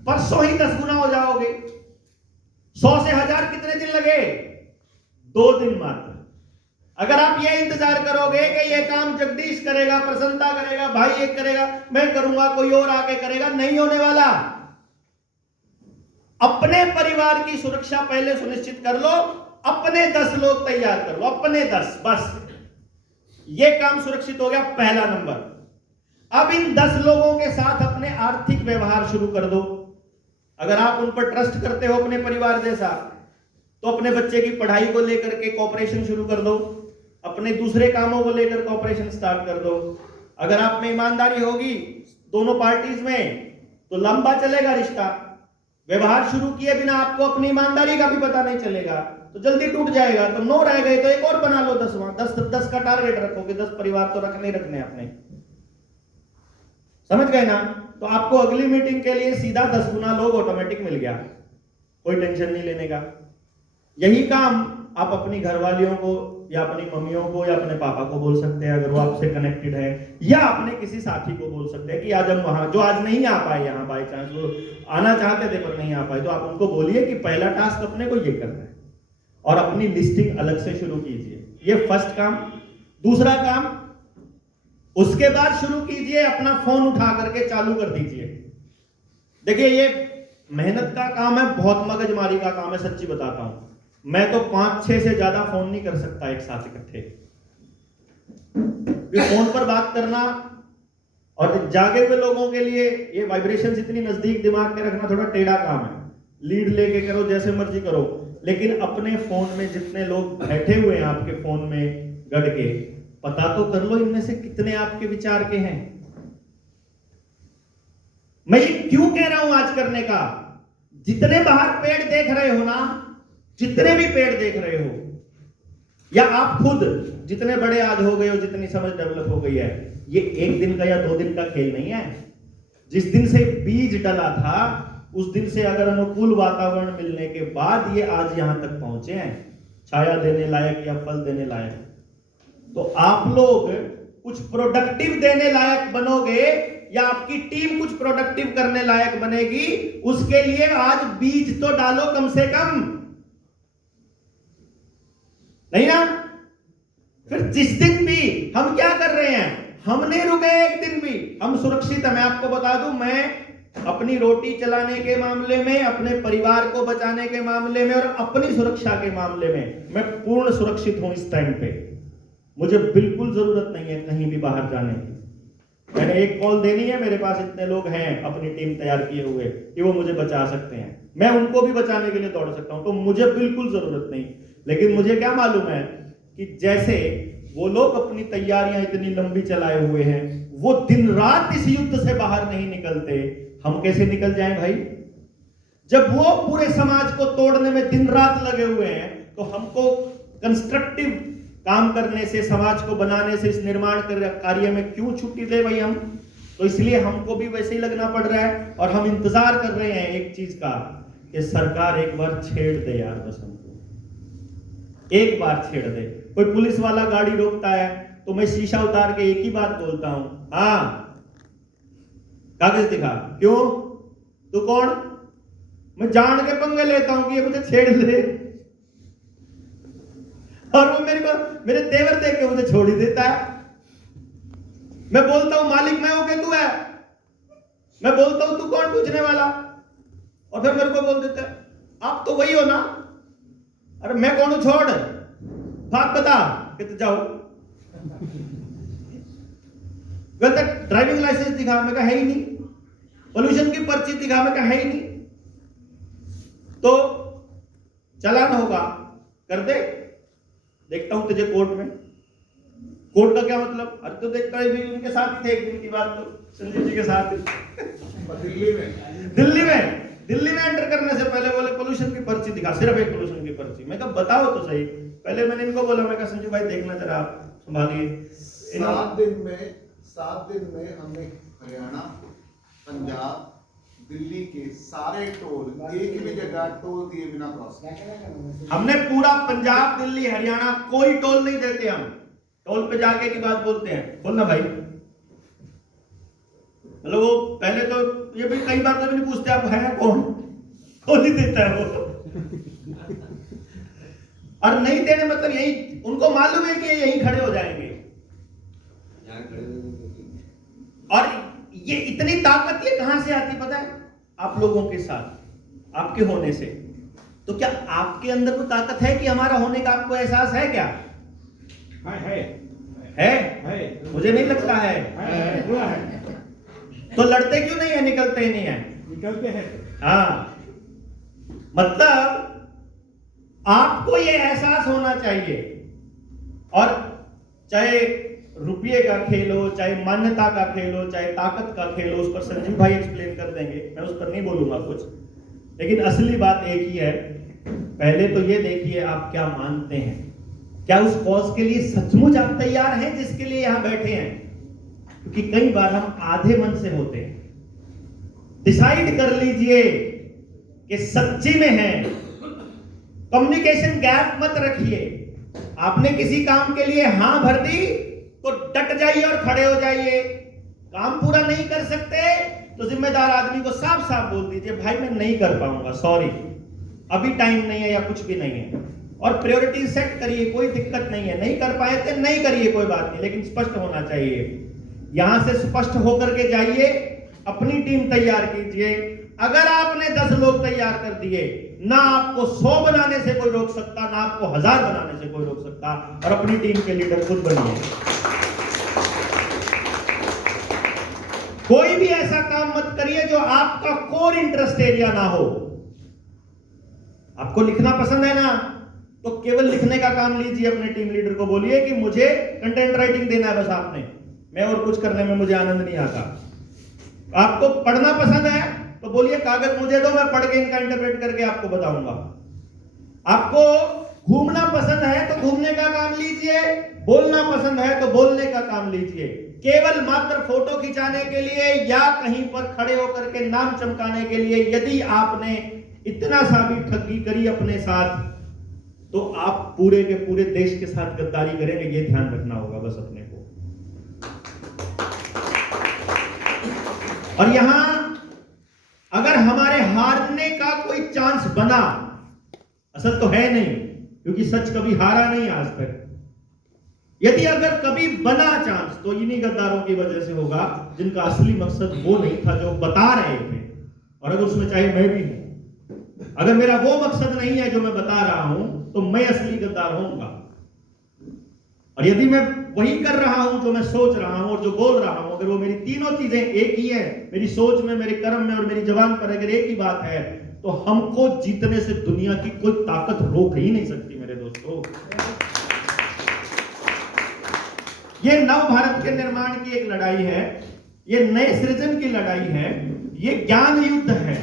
परसों ही 10 गुना हो जाओगे। 100 से 1000 कितने दिन लगे? 2 दिन मात्र। अगर आप ये इंतजार करोगे कि ये काम जगदीश करेगा, प्रसन्नता करेगा, भाई एक करेगा, मैं करूंगा, कोई और आके करेगा, नहीं होने वाला। अपने परिवार की सुरक्षा पहले सुनिश्चित कर लो, अपने 10 लोग तैयार कर लो, अपने 10, बस ये काम सुरक्षित हो गया, पहला नंबर। अब इन 10 लोगों के साथ अपने आर्थिक व्यवहार शुरू कर दो। अगर आप उन पर ट्रस्ट करते हो अपने परिवार जैसा, तो अपने बच्चे की पढ़ाई को लेकर के कॉपरेशन शुरू कर दो, अपने दूसरे कामों को लेकर कॉपरेशन स्टार्ट कर दो। अगर आप में ईमानदारी होगी दोनों पार्टीज में तो लंबा चलेगा रिश्ता। व्यवहार शुरू किए बिना आपको अपनी ईमानदारी का भी पता नहीं चलेगा तो जल्दी टूट जाएगा। तो 9 रह गए तो एक और बना लो, 10 का टारगेट रखोगे, 10 परिवार तो रखने अपने। समझ गए ना? तो आपको अगली मीटिंग के लिए सीधा 10 गुना लोग ऑटोमेटिक मिल गया, कोई टेंशन नहीं लेने का। यही काम आप अपनी घरवालियों को या अपनी मम्मियों को या अपने पापा को बोल सकते हैं अगर वो आपसे कनेक्टेड है, या अपने किसी साथी को बोल सकते हैं कि आज हम वहां, जो आज नहीं आ पाए यहाँ बाई चांस, वो आना चाहते थे पर नहीं आ पाए, तो आप उनको बोलिए कि पहला टास्क अपने को ये करना है और अपनी लिस्टिंग अलग से शुरू कीजिए। ये फर्स्ट काम। दूसरा काम, उसके बाद शुरू कीजिए अपना फोन उठा करके चालू कर दीजिए। देखिए ये मेहनत का काम है, बहुत मगजमारी का काम है, सच्ची बताता हूं। मैं तो 5-6 से ज्यादा फोन नहीं कर सकता एक साथ इकट्ठे। फोन पर बात करना और जागे हुए लोगों के लिए ये वाइब्रेशंस इतनी नजदीक दिमाग के रखना थोड़ा टेढ़ा काम है। लीड लेके करो, जैसे मर्जी करो, लेकिन अपने फोन में जितने लोग बैठे हुए हैं आपके फोन में गढ़ के, पता तो कर लो इनमें से कितने आपके विचार के हैं। मैं ये क्यों कह रहा हूं आज करने का? जितने बाहर पेड़ देख रहे हो ना, जितने भी पेड़ देख रहे हो, या आप खुद जितने बड़े आज हो गए हो, जितनी समझ डेवलप हो गई है, ये एक दिन का या 2 दिन का खेल नहीं है। जिस दिन से बीज डला था उस दिन से अगर अनुकूल वातावरण मिलने के बाद ये आज यहां तक पहुंचे हैं, छाया देने लायक या फल देने लायक, तो आप लोग कुछ प्रोडक्टिव देने लायक बनोगे या आपकी टीम कुछ प्रोडक्टिव करने लायक बनेगी, उसके लिए आज बीज तो डालो कम से कम, नहीं ना? फिर जिस दिन भी हम क्या कर रहे हैं, हम नहीं रुके एक दिन भी, हम सुरक्षित है। मैं आपको बता दूं, मैं अपनी रोटी चलाने के मामले में, अपने परिवार को बचाने के मामले में और अपनी सुरक्षा के मामले में मैं पूर्ण सुरक्षित हूं इस टाइम पे। मुझे बिल्कुल जरूरत नहीं है कहीं भी बाहर जाने की। मैंने एक कॉल देनी है, मेरे पास इतने लोग हैं अपनी टीम तैयार किए हुए कि वो मुझे बचा सकते हैं, मैं उनको भी बचाने के लिए दौड़ सकता हूं, तो मुझे बिल्कुल जरूरत नहीं। लेकिन मुझे क्या मालूम है कि जैसे वो लोग अपनी तैयारियां इतनी लंबी चलाए हुए हैं, वो दिन रात इस युद्ध से बाहर नहीं निकलते, हम कैसे निकल जाएं भाई? जब वो पूरे समाज को तोड़ने में दिन रात लगे हुए हैं, तो हमको कंस्ट्रक्टिव काम करने से, समाज को बनाने से, इस निर्माण कार्य में क्यों छुट्टी दे भाई हम? तो इसलिए हमको भी वैसे ही लगना पड़ रहा है और हम इंतजार कर रहे हैं एक चीज का, कि सरकार एक बार छेड़ दे यार, बस हमको एक बार छेड़ दे। कोई पुलिस वाला गाड़ी रोकता है तो मैं शीशा उतार के एक ही बात बोलता हूं, हाँ कागज दिखा। क्यों? तू कौन? मैं जान के पंगे लेता हूं कि ये मुझे छेड़ ले, और वो मेरे को मेरे तेवर देख के मुझे छोड़ ही देता है। मैं बोलता हूं मालिक मैं हूं कि तू है, मैं बोलता हूं तू कौन पूछने वाला, और फिर मेरे को बोल देता है आप तो वही हो ना। अरे मैं कौन हूं, छोड़, बात बता कि तू जाओ। कहते ड्राइविंग लाइसेंस दिखा, मैं कहा है ही नहीं। पोल्यूशन की पर्ची दिखा, मैं कहा है ही नहीं। तो चालान होगा, कर दे, देखता हूं तुझे कोर्ट में। कोर्ट का क्या मतलब? अरे तो देखता है भी उनके साथ ही थे एक दिन की बात, तो संजीव जी के साथ दिल्ली में एंटर करने से पहले बोले पोल्यूशन की पर्ची दिखा, सिर्फ एक पोल्यूशन की पर्ची। मैं कहा बताओ तो सही। पहले मैंने इनको बोला, मैं कहा संजीव भाई देखना जरा, आप संभालिए। 7 दिन में हमने हरियाणा, पंजाब, दिल्ली के सारे टोल एक भी जगह टोल दिए बिना क्रॉस। हमने पूरा पंजाब, दिल्ली, हरियाणा कोई टोल नहीं देते हम। टोल पे जाके की बात बोलते हैं, बोलना भाई। हेलो, वो पहले तो ये भी कई बार तो भी नहीं पूछते आप हैं कौन ही देता है वो। और नहीं देने मतलब यही, उनको मालूम है कि ये यहीं खड़े हो जाएंगे। और ये इतनी ताकत ये कहां से आती पता है? आप लोगों के साथ, आपके होने से। तो क्या आपके अंदर वो ताकत है कि हमारा होने का आपको एहसास है क्या? है? मुझे नहीं लगता है। तो लड़ते क्यों नहीं है, निकलते ही नहीं है? निकलते हैं। हाँ, मतलब आपको ये एहसास होना चाहिए। और चाहे रुपये का खेल हो, चाहे मान्यता का खेल हो, चाहे ताकत का खेल हो, उस पर संजीव भाई एक्सप्लेन कर देंगे, मैं उस पर नहीं बोलूंगा कुछ। लेकिन असली बात एक ही है, पहले तो ये देखिए आप क्या मानते हैं, क्या उस कॉज के लिए सचमुच आप तैयार हैं जिसके लिए यहां बैठे हैं? क्योंकि कई बार हम आधे मन से होते हैं। डिसाइड कर लीजिए कि सच्ची में है। कम्युनिकेशन गैप मत रखिए। आपने किसी काम के लिए हां भर दी तो डट जाइए और खड़े हो जाइए। काम पूरा नहीं कर सकते तो जिम्मेदार आदमी को साफ साफ बोल दीजिए, भाई मैं नहीं कर पाऊंगा, सॉरी, अभी टाइम नहीं है या कुछ भी नहीं है। और प्रायोरिटी सेट करिए, कोई दिक्कत नहीं है, नहीं कर पाए थे नहीं करिए, कोई बात नहीं, लेकिन स्पष्ट होना चाहिए। यहां से स्पष्ट होकर के जाइए, अपनी टीम तैयार कीजिए। अगर आपने 10 लोग तैयार कर दिए, ना आपको 100 बनाने से कोई रोक सकता, ना आपको 1000 बनाने से कोई रोक सकता। और अपनी टीम के लीडर खुद बनिए। कोई भी ऐसा काम मत करिए जो आपका कोर इंटरेस्ट एरिया ना हो। आपको लिखना पसंद है ना, तो केवल लिखने का काम लीजिए। अपने टीम लीडर को बोलिए कि मुझे कंटेंट राइटिंग देना है बस आपने, मैं और कुछ करने में मुझे आनंद नहीं आता। आपको पढ़ना पसंद है तो बोलिए कागज मुझे दो, मैं पढ़ के इनका इंटरप्रेट करके आपको बताऊंगा। आपको घूमना पसंद है तो घूमने का काम लीजिए, बोलना पसंद है तो बोलने का काम लीजिए। केवल मात्र फोटो खिंचाने के लिए या कहीं पर खड़े होकर के नाम चमकाने के लिए यदि आपने इतना सा भी ठगी करी अपने साथ, तो आप पूरे के पूरे देश के साथ गद्दारी करेंगे। ये ध्यान रखना होगा बस अपने को। और यहां अगर हमारे हारने का कोई चांस बना, असल तो है नहीं, क्योंकि सच कभी हारा नहीं आज तक। यदि अगर कभी बना चांस तो इन्हीं गद्दारों की वजह से होगा, जिनका असली मकसद वो नहीं था जो बता रहे थे। और अगर उसमें चाहे मैं भी हूं, अगर मेरा वो मकसद नहीं है जो मैं बता रहा हूं, तो मैं असली गद्दार होऊंगा। और यदि मैं वही कर रहा हूं जो मैं सोच रहा हूं और जो बोल रहा हूं, अगर वो मेरी तीनों चीजें एक ही है, मेरी सोच में, मेरे कर्म में और मेरी जुबान पर अगर एक ही बात है, तो हमको जीतने से दुनिया की कोई ताकत रोक ही नहीं सकती मेरे दोस्तों। ये नव भारत के निर्माण की एक लड़ाई है, ये नए सृजन की लड़ाई है, ये ज्ञान युद्ध है।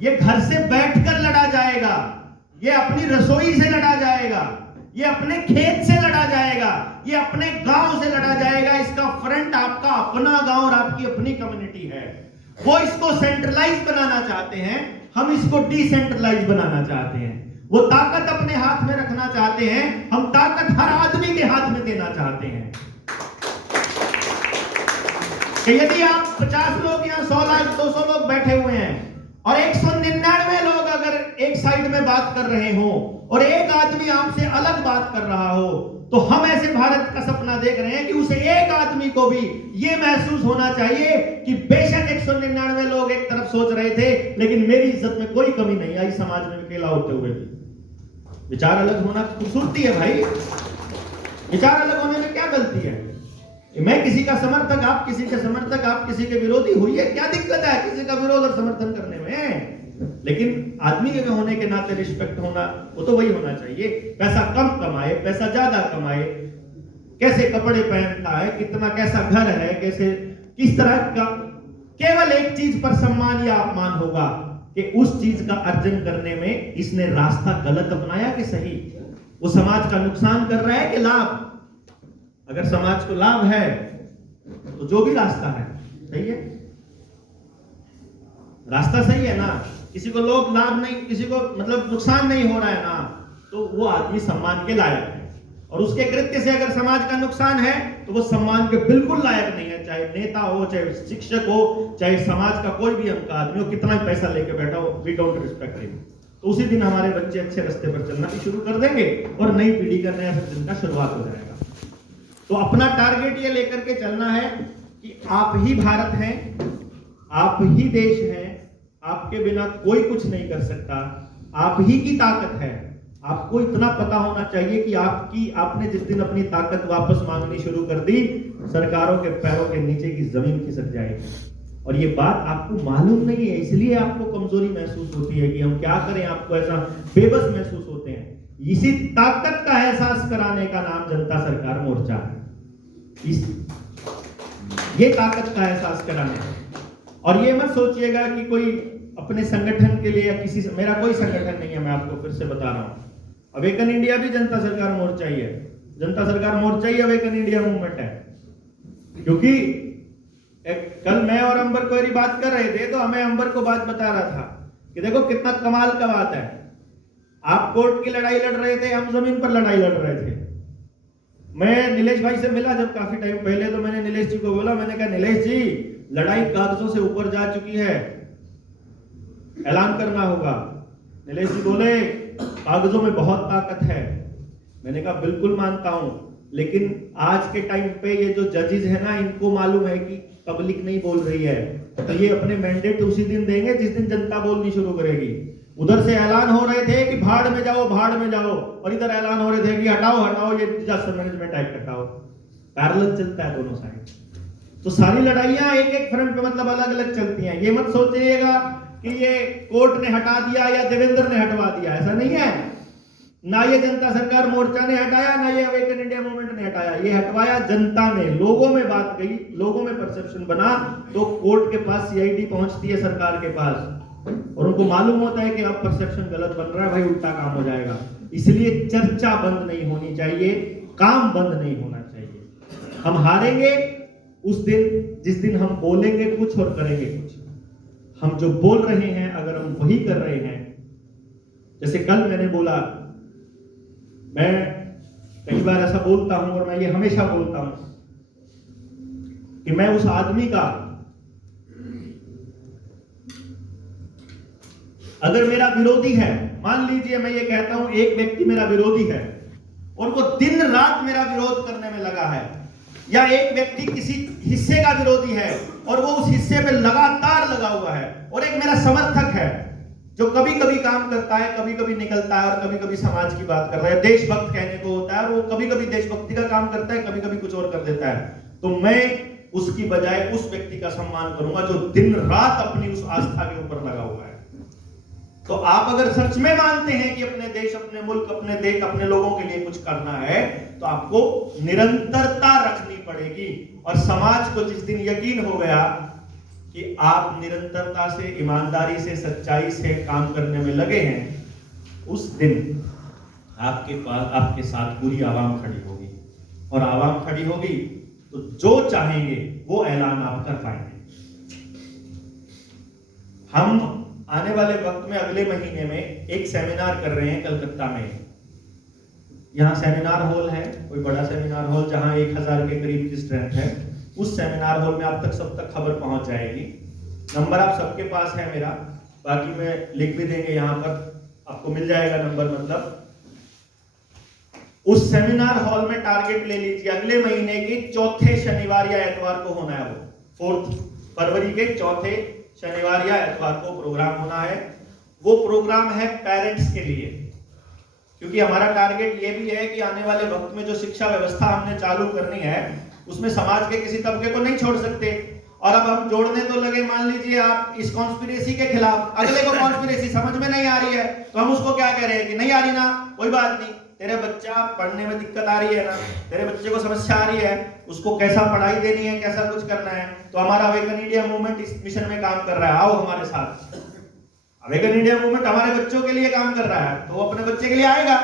ये घर से बैठकर लड़ा जाएगा, ये अपनी रसोई से लड़ा जाएगा, ये अपने खेत से लड़ा जाएगा, ये अपने गांव से लड़ा जाएगा। इसका फ्रंट आपका अपना गांव और आपकी अपनी कम्युनिटी है। वो इसको सेंट्रलाइज बनाना चाहते हैं, हम इसको डिसेंट्रलाइज बनाना चाहते हैं। वो ताकत अपने हाथ में रखना चाहते हैं, हम ताकत हर आदमी के हाथ में देना चाहते हैं। कि यदि आप 50 लोग या 100 लाख 200 लोग बैठे हुए हैं और 199 लोग अगर एक साइड में बात कर रहे हो और एक आदमी आपसे अलग बात कर रहा हो, तो हम ऐसे भारत का सपना देख रहे हैं कि उसे एक आदमी को भी यह महसूस होना चाहिए कि बेशक 199 लोग एक तरफ सोच रहे थे, लेकिन मेरी इज्जत में कोई कमी नहीं आई समाज में अकेला होते हुए भी। विचार अलग होना खूबसूरती है भाई, विचार अलग होने में क्या गलती है? मैं किसी का समर्थक, आप किसी के समर्थक, आप किसी के विरोधी हुई है, क्या दिक्कत है किसी का विरोध और समर्थन करने में? लेकिन आदमी के होने के नाते रिस्पेक्ट होना, वो तो वही होना चाहिए। पैसा कम कमाए, पैसा ज्यादा कमाए, कैसे कपड़े पहनता है, कितना कैसा घर है, कैसे किस तरह का, केवल एक चीज पर सम्मान या अपमान होगा कि उस चीज का अर्जन करने में इसने रास्ता गलत अपनाया कि सही। वो समाज का नुकसान कर रहा है कि लाभ? अगर समाज को लाभ है तो जो भी रास्ता है सही है, रास्ता सही है ना। किसी को लोग लाभ नहीं, किसी को मतलब नुकसान नहीं हो रहा है ना, तो वो आदमी सम्मान के लायक है। और उसके कृत्य से अगर समाज का नुकसान है तो वो सम्मान के बिल्कुल लायक नहीं है, चाहे नेता हो, चाहे शिक्षक हो, चाहे समाज का कोई भी अंक आदमी हो, कितना भी पैसा लेके बैठा हो, वी डोंट रिस्पेक्ट हिम। तो उसी दिन हमारे बच्चे अच्छे रास्ते पर चलना शुरू कर देंगे और नई पीढ़ी का नया सृजन का शुरुआत हो जाएगा। तो अपना टारगेट ये लेकर के चलना है कि आप ही भारत हैं, आप ही देश हैं, आपके बिना कोई कुछ नहीं कर सकता, आप ही की ताकत है। आपको इतना पता होना चाहिए कि आपने जिस दिन अपनी ताकत वापस मांगनी शुरू कर दी, सरकारों के पैरों के नीचे की जमीन खिसक जाएगी। और ये बात आपको मालूम नहीं है, इसलिए आपको कमजोरी महसूस होती है कि हम क्या करें, आपको ऐसा बेबस महसूस होते हैं। इसी ताकत का एहसास कराने का नाम जनता सरकार मोर्चा है। ये ताकत का एहसास कराने। और ये मत सोचिएगा कि कोई अपने संगठन के लिए या किसी से, मेरा कोई संगठन नहीं है, मैं आपको फिर से बता रहा हूं। अवेकन इंडिया भी जनता सरकार मोर्चा ही है, जनता सरकार मोर्चा ही अवेकन इंडिया मूवमेंट है। क्योंकि कल मैं और अंबर कोई बात कर रहे थे, तो हमें अंबर को बात बता रहा था कि देखो कितना कमाल का बात है, आप कोर्ट की लड़ाई लड़ रहे थे, हम जमीन पर लड़ाई लड़ रहे थे। मैं नीलेश भाई से मिला जब काफी टाइम पहले, तो मैंने नीलेश जी को बोला, मैंने कहा नीलेश जी लड़ाई कागजों से ऊपर जा चुकी है, ऐलान करना होगा। नीलेश जी बोले कागजों में बहुत ताकत है। मैंने कहा बिल्कुल मानता हूं, लेकिन आज के टाइम पे ये जो जजेस है ना, इनको मालूम है कि पब्लिक नहीं बोल रही है, तो ये अपने मैंडेट उसी दिन देंगे जिस दिन जनता बोलनी शुरू करेगी। उधर से ऐलान हो रहे थे कि भाड़ में जाओ भाड़ में जाओ, और इधर ऐलान हो रहे थे कि हटाओ हटाओ ये डिजास्टर मैनेजमेंट एक्ट हटाओ। पैरेलल चलता है दोनों साइड। तो सारी लड़ाइयां एक एक फ्रंट पे मतलब अलग अलग चलती हैं। ये मत सोचिएगा कि ये कोर्ट ने हटा दिया या देवेंद्र ने हटवा दिया, ऐसा नहीं है। ना ये जनता सरकार मोर्चा ने हटाया, ना ये अवेकन इंडिया मूवमेंट ने हटाया, ये हटवाया जनता ने। लोगों में बात गई, लोगों में परसेप्शन बना, तो कोर्ट के पास सीआईडी पहुंचती है सरकार के पास, और उनको मालूम होता है कि अब परसेप्शन गलत बन रहा है भाई, उल्टा काम हो जाएगा। इसलिए चर्चा बंद नहीं होनी चाहिए, काम बंद नहीं होना चाहिए। हम हारेंगे उस दिन जिस दिन हम बोलेंगे कुछ और करेंगे कुछ। हम जो बोल रहे हैं अगर हम वही कर रहे हैं, जैसे कल मैंने बोला, मैं कई बार ऐसा बोलता हूं और मैं ये हमेशा बोलता हूं कि मैं उस आदमी का, अगर मेरा विरोधी है, मान लीजिए मैं ये कहता हूं एक व्यक्ति मेरा विरोधी है और वो दिन रात मेरा विरोध करने में लगा है, या एक व्यक्ति किसी हिस्से का विरोधी है और वो उस हिस्से पे लगातार लगा हुआ है, और एक मेरा समर्थक है जो कभी कभी काम करता है, कभी कभी निकलता है और कभी कभी समाज की बात कर रहा है, देशभक्त कहने को होता है, और वो कभी कभी देशभक्ति का काम करता है, कभी कभी कुछ और कर देता है, तो मैं उसकी बजाय उस व्यक्ति का सम्मान करूंगा जो दिन रात अपनी उस आस्था के ऊपर लगा हुआ है। तो आप अगर सच में मानते हैं कि अपने देश, अपने मुल्क, अपने देश, अपने लोगों के लिए कुछ करना है, तो आपको निरंतरता रखनी पड़ेगी। और समाज को जिस दिन यकीन हो गया कि आप निरंतरता से, ईमानदारी से, सच्चाई से काम करने में लगे हैं, उस दिन आपके पास, आपके साथ पूरी आवाम खड़ी होगी, और आवाम खड़ी होगी तो जो चाहेंगे वो ऐलान आप कर पाएंगे। हम आने वाले वक्त में अगले महीने में एक सेमिनार कर रहे हैं कलकत्ता में। यहाँ सेमिनार हॉल है, कोई बड़ा सेमिनार हॉल जहाँ 1000 के करीब की स्ट्रेंथ है। उस सेमिनार हॉल में आप तक सब तक खबर पहुंच जाएगी। नंबर आप सबके पास है मेरा, बाकी में लिख भी देंगे, यहाँ पर आपको मिल जाएगा नंबर। मतलब उस सेमिनार हॉल में टारगेट ले लीजिए, अगले महीने की चौथे शनिवार या एतवार को होना है, वो 4 फरवरी के चौथे शनिवार या एतवार को प्रोग्राम होना है। वो प्रोग्राम है पेरेंट्स के लिए, क्योंकि हमारा टारगेट ये भी है कि आने वाले वक्त में जो शिक्षा व्यवस्था हमने चालू करनी है, उसमें समाज के किसी तबके को नहीं छोड़ सकते। और अब हम जोड़ने तो लगे, मान लीजिए आप इस कॉन्स्पिरेसी के खिलाफ, अगले को कॉन्स्पिरेसी समझ में नहीं आ रही है, तो हम उसको क्या कह रहे हैं कि नहीं आ रही ना, कोई बात नहीं, तेरे बच्चा पढ़ने में दिक्कत आ रही है ना, तेरे बच्चे को समस्या आ रही है, उसको कैसा पढ़ाई देनी है, कैसा कुछ करना है, तो हमारा अवेकन इंडिया मूवमेंट इस मिशन में काम कर रहा है, आओ हमारे साथ। अवेकन इंडिया मूवमेंट हमारे बच्चों के लिए काम कर रहा है, तो वो अपने बच्चे के लिए आएगा।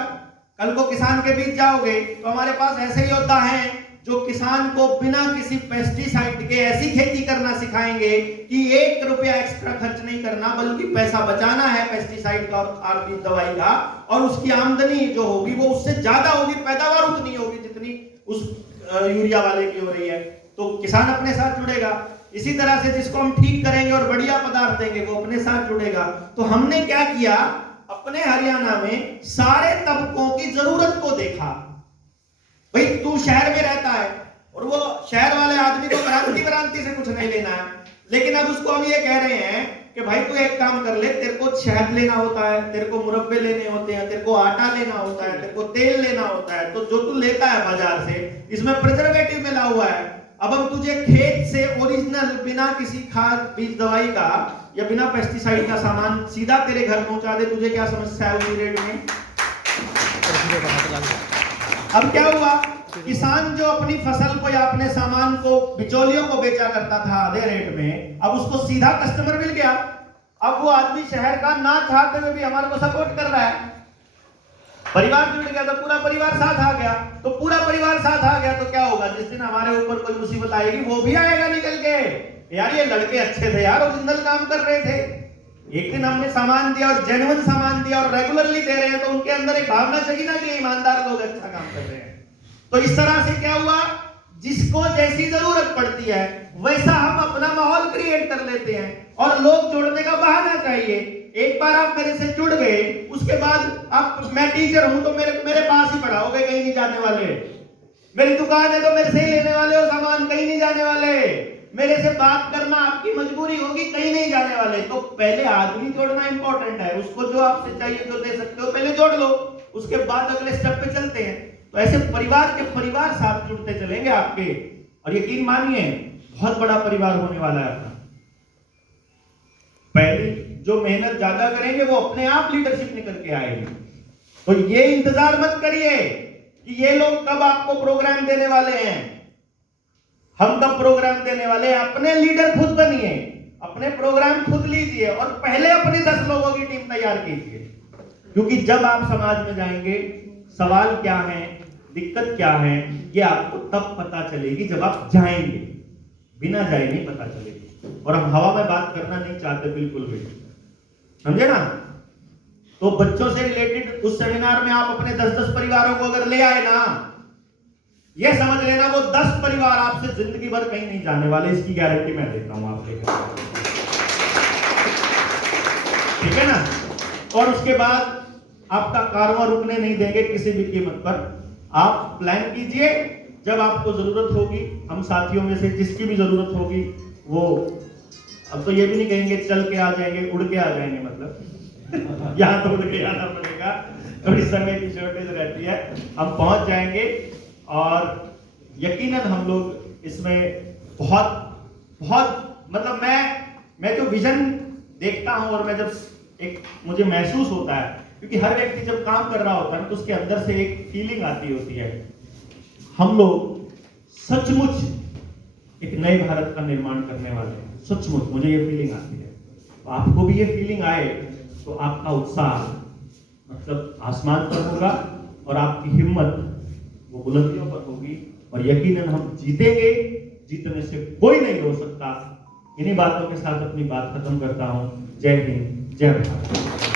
कल को किसान के बीच जाओगे तो हमारे पास ऐसे योद्धा हैं जो किसान को बिना किसी पेस्टिसाइड के ऐसी खेती करना सिखाएंगे कि 1 रुपया एक्स्ट्रा खर्च नहीं करना, बल्कि पैसा बचाना है पेस्टिसाइड का और खाद बीज दवाई का, और उसकी आमदनी जो होगी वो उससे ज्यादा होगी, पैदावार उतनी होगी जितनी उस यूरिया वाले की हो रही है। तो किसान अपने साथ जुड़ेगा। इसी तरह से जिसको हम ठीक करेंगे और बढ़िया पदार्थ देंगे वो अपने साथ जुड़ेगा। तो हमने क्या किया, अपने हरियाणा में सारे तबकों की जरूरत को देखा। भाई तू शहर में रहता है और वो शहर वाले आदमी को भ्रांति से कुछ नहीं लेना है, लेकिन अब उसको हम ये कह रहे हैं कि भाई तू एक काम कर ले, तेरे को शहद लेना होता है, तेरे को मुरब्बे लेने होते हैं, तेरे को आटा लेना होता है, तेरे को तेल लेना होता है, तो जो तू लेता है बाजार से, इसमें प्रिजर्वेटिव मिला हुआ है। अब हम तुझे खेत से ओरिजिनल बिना किसी खाद बीज दवाई का या बिना पेस्टिसाइड का सामान सीधा तेरे घर पहुंचा दे, तुझे क्या समस्या है उसी रेट में? अब क्या हुआ, किसान जो अपनी फसल को या अपने सामान को बिचौलियों को बेचा करता था आधे रेट में, अब उसको सीधा कस्टमर मिल गया। अब वो आदमी शहर का ना चाहते हुए भी हमारे को सपोर्ट कर रहा है। परिवार जुड़ गया तो पूरा परिवार साथ आ गया, तो पूरा परिवार साथ आ गया तो क्या होगा, जिस दिन हमारे ऊपर कोई मुसीबत आएगी वो भी आएगा निकल के, यार ये लड़के अच्छे थे यार, ओरिजिनल काम कर रहे थे। एक दिन हमने सामान दिया और जेन्युइन सामान दिया और रेगुलरली दे रहे हैं, तो उनके अंदर एक भावना चाहिए ना कि ईमानदार लोग अच्छा काम कर रहे हैं। तो इस तरह से क्या हुआ, जिसको जैसी जरूरत पड़ती है वैसा हम अपना माहौल क्रिएट कर लेते हैं, और लोग जोड़ने का बहाना चाहिए। एक बार आप मेरे से जुड़ गए, उसके बाद आप, मैं टीचर हूं तो मेरे पास ही पढ़ाओगे, कहीं नहीं जाने वाले। मेरी दुकान है तो मेरे से ही लेने वाले हो सामान, कहीं नहीं जाने वाले। मेरे से बात करना आपकी मजबूरी होगी, कहीं नहीं जाने वाले। तो पहले आदमी जोड़ना इंपॉर्टेंट है, उसको जो आपसे चाहिए जो दे सकते हो पहले जोड़ लो, उसके बाद अगले स्टेप पे चलते हैं। तो ऐसे परिवार के परिवार साथ जुड़ते चलेंगे आपके, और यकीन मानिए बहुत बड़ा परिवार होने वाला है आपका। पहले जो मेहनत ज्यादा करेंगे वो अपने आप लीडरशिप निकल के आएगी। तो ये इंतजार मत करिए कि ये लोग कब आपको प्रोग्राम देने वाले हैं, हम कब प्रोग्राम देने वाले हैं। अपने लीडर खुद बनिए, अपने प्रोग्राम खुद लीजिए, और पहले अपने 10 लोगों की टीम तैयार कीजिए। क्योंकि जब आप समाज में जाएंगे, सवाल क्या है, दिक्कत क्या है, ये आपको तब पता चलेगी जब आप जाएंगे, बिना जाए नहीं पता चलेगी। और हम हवा में बात करना नहीं चाहते बिल्कुल भी, समझे ना। तो बच्चों से रिलेटेड उस सेमिनार में आप अपने 10-10 परिवारों को अगर ले आए ना, ये समझ लेना वो 10 परिवार आपसे जिंदगी भर कहीं नहीं जाने वाले, इसकी गारंटी मैं देता हूं आप लेकर, ठीक है ना। और उसके बाद आपका कारवां रुकने नहीं देंगे किसी भी कीमत पर। आप प्लान कीजिए, जब आपको जरूरत होगी, हम साथियों में से जिसकी भी जरूरत होगी वो, अब तो ये भी नहीं कहेंगे चल के आ जाएंगे, उड़ के आ जाएंगे, मतलब यहाँ तो उड़ के आना पड़ेगा, थोड़ी समय की शॉर्टेज रहती है, हम पहुंच जाएंगे। और यकीनन हम लोग इसमें बहुत बहुत, मतलब मैं जो विजन देखता हूं, और मैं जब एक मुझे महसूस होता है, क्योंकि हर व्यक्ति जब काम कर रहा होता है तो उसके अंदर से एक फीलिंग आती होती है, हम लोग सचमुच एक नए भारत का निर्माण करने वाले हैं। सचमुच मुझे ये फीलिंग आती है, तो आपको भी ये फीलिंग आए तो आपका उत्साह मतलब आसमान पर होगा, और आपकी हिम्मत वो बुलंदियों पर होगी, और यकीनन हम जीतेंगे, जीतने से कोई नहीं रोक सकता। इन्हीं बातों के साथ अपनी बात खत्म करता हूं। जय हिंद, जय भारत।